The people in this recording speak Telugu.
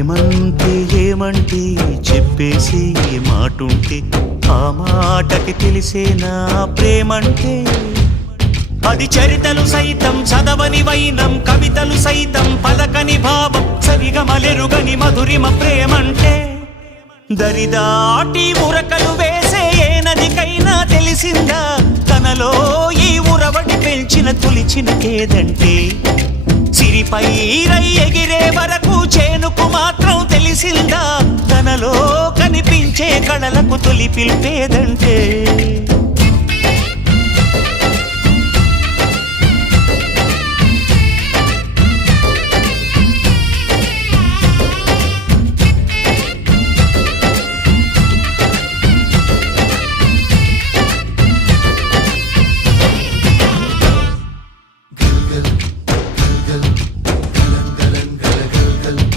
ఏమంటే ఏమంటే చెప్పేసి మాటుంటే ఆ మాటకి తెలిసే నా ప్రేమంటే అది చరితలు సైతం చదవని వైనం కవితలు సైతం పలకని భావం సరిగమలెరుగని మధురిమ ప్రేమంటే దరిదాటి ఉరకలు వేసే ఏ నదికైనా తెలిసిందా తనలో ఈ ఉరవడి పెంచిన తులిచిన కేదంటే సిరిపై రై ఎగిరే వరకు చేనుకు మాత్రం తెలిసిందా తనలో కనిపించే కళలకు తొలి పిలిపేదంటే Thank